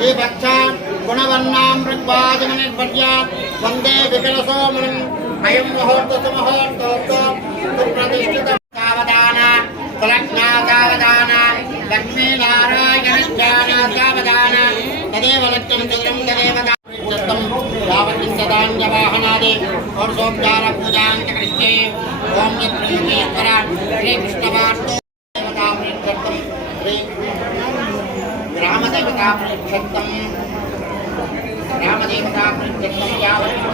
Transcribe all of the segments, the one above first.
ये भक्षा गुणवर्णाम मृग्वाजमनिर्वर्या वंदे विकलसो मुनिम्। अयं मुहूर्तसुमुहूर्तोऽप्तो सुप्रतिष्ठितसावधान कुलग्नासावधान लक्ष्मीनारायणज्ञानासावधान तदेव लक्ष्यं चित्रं तदेव यावत्किञ्चदान्यवाहनादे और सोमचार पूजां च कृष्णे ॐ यत्र श्रीकृष्णवार्तो। గ్రామదేవతాప్రీత్యర్థం గ్రామదేవతాప్రీత్యర్థం యావత్ ఓం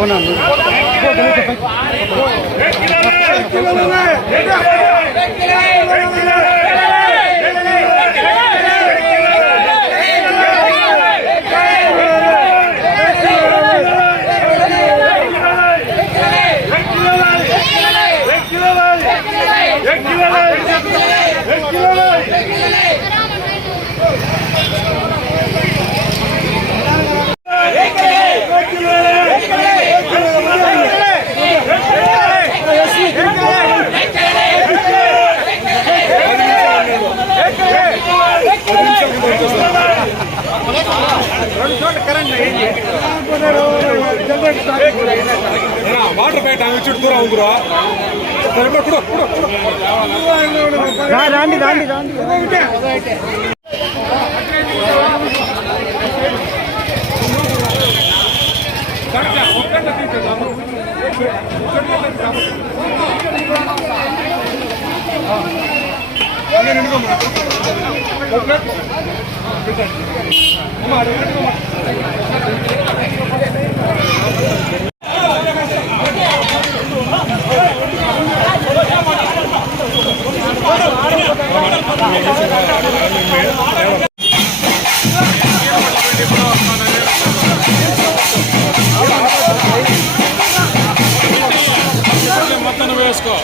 పోనా வாட்டர் பேட் அங்கே வச்சுட்டு தூரம் வந்துடும் వేసుకో.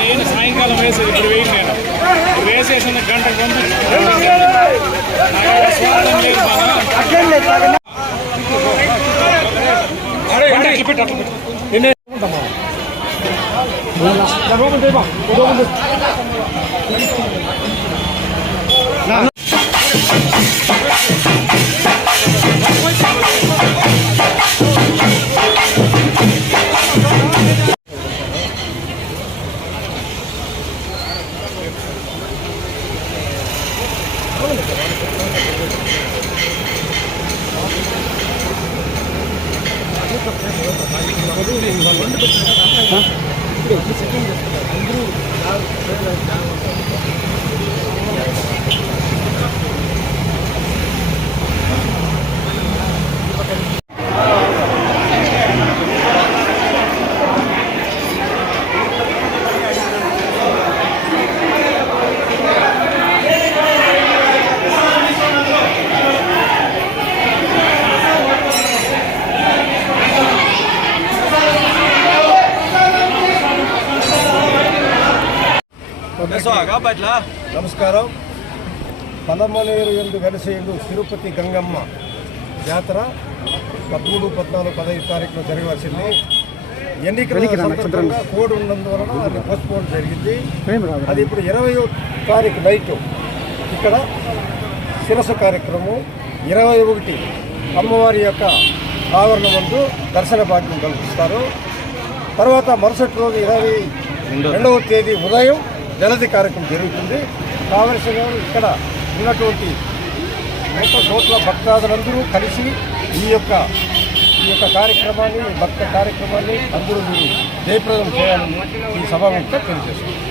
నేను సాయంకాలం వేసేది ఇప్పుడు వెయిట్ నేను వేసేసిన గంట పంపించు నాకు నమస్కారం. పలమనేరు ఎందు వెలసేందు తిరుపతి గంగమ్మ జాతర పదమూడు పద్నాలుగు పదహైదు తారీఖులో జరగవలసింది. ఎన్నికల కోడ్ ఉన్నందువలన అది పోస్ట్పోన్ జరిగింది. అది ఇప్పుడు ఇరవై తారీఖు నైట్ ఇక్కడ శిరస కార్యక్రమం ఇరవై ఒకటి అమ్మవారి యొక్క ఆవరణ ముందు దర్శన భాగ్యం కల్పిస్తారు. తర్వాత మరుసటి రోజు ఇరవై రెండవ తేదీ ఉదయం జలది కార్యక్రమం జరుగుతుంది. కావలసిన ఇక్కడ ఉన్నటువంటి నూట చోట్ల భక్తాదులందరూ కలిసి ఈ యొక్క ఈ యొక్క కార్యక్రమాన్ని భక్త కార్యక్రమాన్ని అందరూ మీరు జయప్రదం చేయాలని ఈ సభాముఖంగా తెలియజేస్తున్నారు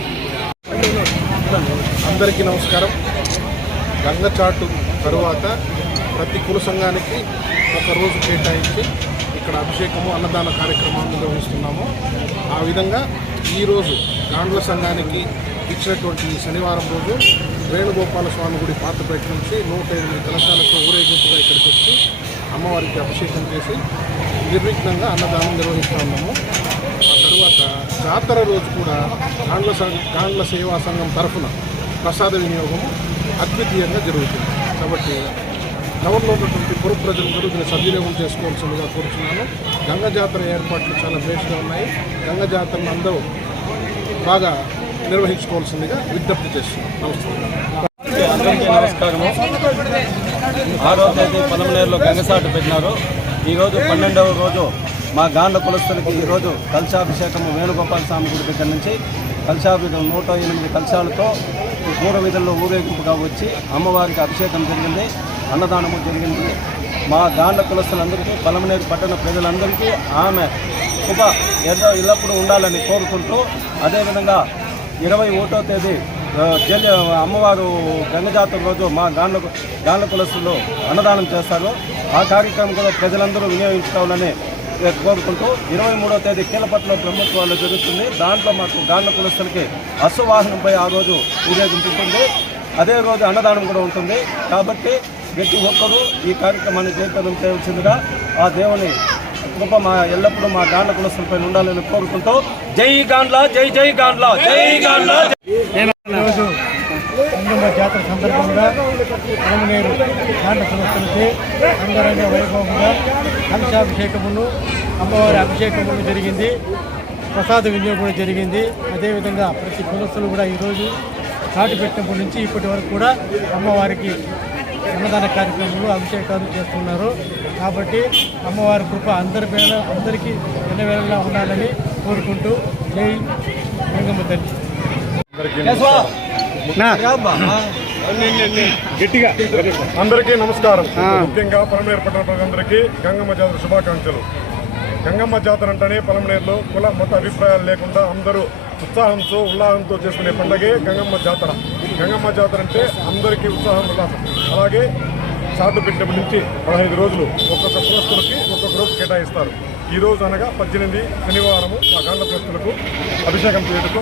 అందరికీ నమస్కారం. గంగచాటు తరువాత ప్రతి కుల సంఘానికి ఒక రోజు కేటాయించి ఇక్కడ అభిషేకము అన్నదాన కార్యక్రమాన్ని నిర్వహిస్తున్నాము. ఆ విధంగా ఈరోజు గాండ్ల సంఘానికి ఇచ్చినటువంటి ఈ శనివారం రోజు వేణుగోపాల స్వామి గుడి పాతపేట నుంచి నూట ఎనిమిది కలశాలతో ఊరేగింపుగా ఇక్కడికి వచ్చి అమ్మవారికి అభిషేకం చేసి నిర్విఘ్నంగా అన్నదానం నిర్వహిస్తూ ఉన్నాము. ఆ తర్వాత జాతర రోజు కూడా కాండ్ల సంఘ సేవా సంఘం తరఫున ప్రసాద వినియోగం అద్వితీయంగా జరుగుతుంది. కాబట్టి టౌన్లో ఉన్నటువంటి పుర ప్రజలందరూ దీన్ని సద్వినియోగం చేసుకోవాల్సిందిగా కోరుతున్నాను గంగ జాతర ఏర్పాట్లు చాలా బేస్గా ఉన్నాయి. గంగ జాతరను అందరూ బాగా నిర్వహించుకోవాల్సిందిగా విజ్ఞప్తి చేస్తున్నాం. నమస్కారం అందరికీ నమస్కారము. ఆరో తేదీ పొలంనేరులో గంగసాటు పెట్టినారు. ఈరోజు పన్నెండవ రోజు మా గాండ్ల కులస్తులకి ఈరోజు కలశాభిషేకము వేణుగోపాల స్వామి గుడి దగ్గర నుంచి కలశాభిషేకం నూట ఎనిమిది కలశాలతో పూర్వ విధుల్లో ఊరేగింపుగా వచ్చి అమ్మవారికి అభిషేకం జరిగింది అన్నదానము జరిగింది. మా గాండ్ల కులస్తులందరికీ పొలంనేరు పట్టణ ప్రజలందరికీ ఆమె శుభ ఏదో ఎల్లప్పుడూ ఉండాలని కోరుకుంటూ అదేవిధంగా ఇరవై ఒకటో తేదీ జల్లి అమ్మవారు గంగజాతర రోజు మా గాండ్ల గాండ్ల కులస్తులు అన్నదానం చేస్తారు. ఆ కార్యక్రమం కూడా ప్రజలందరూ వినియోగించుకోవాలని కోరుకుంటూ ఇరవై మూడో తేదీ కీలపట్ల బ్రహ్మోత్సవాలు జరుగుతుంది. దాంట్లో మాకు గాండ్ల కులస్తులకి అశ్వవాహనంపై ఆ రోజు ఊరేగింపు ఉంటుంది. అదే రోజు అన్నదానం కూడా ఉంటుంది. కాబట్టి ప్రతి ఒక్కరూ ఈ కార్యక్రమాన్ని జయప్రదం చేయవలసిందిగా ఆ దేవుని కృప మా ఎల్లప్పుడూ మా గాండ్ల కులస్తులపై ఉండాలని కోరుకుంటూ జై గాండ్ల జై జై గాండ్ల జై గాండ్ల ఈరోజు జాతర సందర్భంగా పలమనేరు కాండ సంస్థలకి అంగరంగ వైభవంగా కలశాభిషేకమును అమ్మవారి అభిషేకమును జరిగింది. ప్రసాద వినియోగం కూడా జరిగింది. అదేవిధంగా ప్రతి కులస్తులు కూడా ఈరోజు నాటు పెట్టినప్పటి నుంచి ఇప్పటి వరకు కూడా అమ్మవారికి అన్నదాన కార్యక్రమాలు అభిషేకాలు చేస్తున్నారు. కాబట్టి అమ్మవారి కృప అందరి వేళ అందరికీ ఎన్ని వేళలా ఉండాలని కోరుకుంటూ జై గంగమ్మ తల్లి. అందరికీ నమస్కారం. ముఖ్యంగా పలమనేరు పట్టణ ప్రజలందరికీ గంగమ్మ జాతర శుభాకాంక్షలు. గంగమ్మ జాతర అంటేనే పలమనేరులో కుల మత అభిప్రాయాలు లేకుండా అందరూ ఉత్సాహంతో ఉల్లాసంతో చేసుకునే పండగే గంగమ్మ జాతర. గంగమ్మ జాతర అంటే అందరికీ ఉత్సాహం ఉల్లాసం. అలాగే చాటు పెట్టినప్పటి నుంచి పదహైదు రోజులు ఒక్కొక్క కులస్తులకి ఒక్కొక్క రోజు కేటాయిస్తారు. ఈ రోజు అనగా పద్దెనిమిది శనివారము మా గాంధ కులస్తులకు అభిషేకం చేయటకు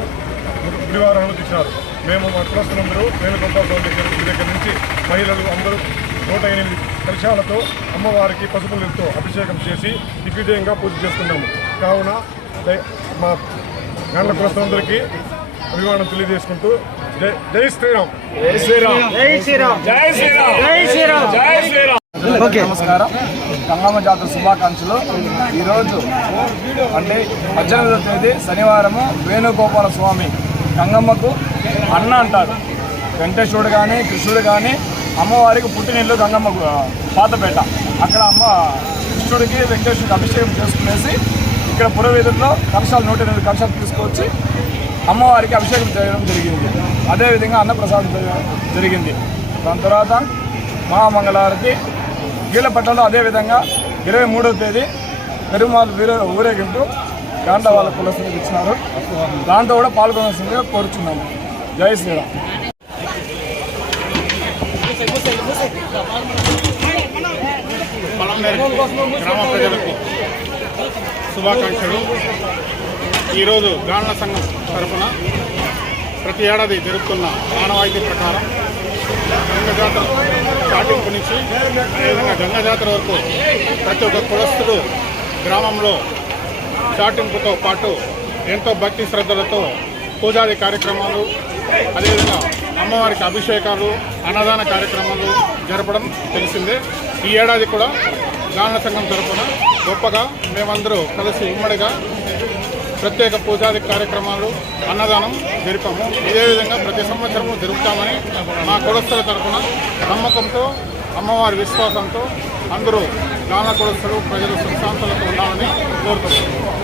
గుడివారం అనుమతించినారు మేము మా కులస్తులందరూ వేణుగోపాల స్వామి దగ్గర నుంచి మహిళలు అందరూ నూట ఎనిమిది కలశాలతో అమ్మవారికి పసుపు నీళ్ళతో అభిషేకం చేసి దిగ్విజయంగా పూజ చేస్తున్నాము. కావున మా గండ్ల కులస్తులందరికీ అభిమానం తెలియజేసుకుంటూ జై జై శ్రీరామ్. నమస్కారం. గంగమ్మ జాతర శుభాకాంక్షలు. ఈరోజు అంటే పద్దెనిమిదవ తేదీ శనివారము వేణుగోపాల స్వామి గంగమ్మకు అన్న అంటారు. వెంకటేశ్వరుడు కానీ కృష్ణుడు కానీ అమ్మవారికి పుట్టినిల్లు గంగమ్మ పాతపేట. అక్కడ అమ్మ కృష్ణుడికి వెంకటేశ్వరుడికి అభిషేకం చేసుకునేసి ఇక్కడ పురవీధుల్లో కలశాలు నూట ఎనిమిది కలశాలు తీసుకొచ్చి అమ్మవారికి అభిషేకం చేయడం జరిగింది. అదేవిధంగా అన్నప్రసాదం జరిగింది. దాని తర్వాత మహామంగళారతి గీలపట్టణంలో అదేవిధంగా ఇరవై మూడవ తేదీ పెరుమాళ్ వీర ఊరేగింపు గాంధ వాళ్ళ కులస్తులకు ఇచ్చినారు. దాంతో కూడా పాల్గొనాల్సిందిగా కోరుచున్నాము. జై శ్రీరామ్. గ్రామ ప్రజలకు శుభాకాంక్షలు. ఈరోజు గాండ్ల సంఘం తరఫున ప్రతి ఏడాది జరుపుతున్న ఆనవాయితీ ప్రకారం గంగ జాతర స్టార్టింగ్ నుంచి అదేవిధంగా గంగ జాతర వరకు ప్రతి ఒక్క కులస్తుడు గ్రామంలో చాటింపుతో పాటు ఎంతో భక్తి శ్రద్ధలతో పూజాది కార్యక్రమాలు అదేవిధంగా అమ్మవారికి అభిషేకాలు అన్నదాన కార్యక్రమాలు జరపడం తెలిసిందే. ఈ ఏడాది కూడా గాన సంఘం తరపున గొప్పగా మేమందరూ కలిసి ఉమ్మడిగా ప్రత్యేక పూజాది కార్యక్రమాలు అన్నదానం జరిపాము. ఇదే విధంగా ప్రతి సంవత్సరము జరుపుతామని మా కులస్తుల తరపున నమ్మకంతో అమ్మవారి విశ్వాసంతో అందరూ దాన కులస్తులు ప్రజలు సుఖశాంతులతో ఉండాలని కోరుతున్నాం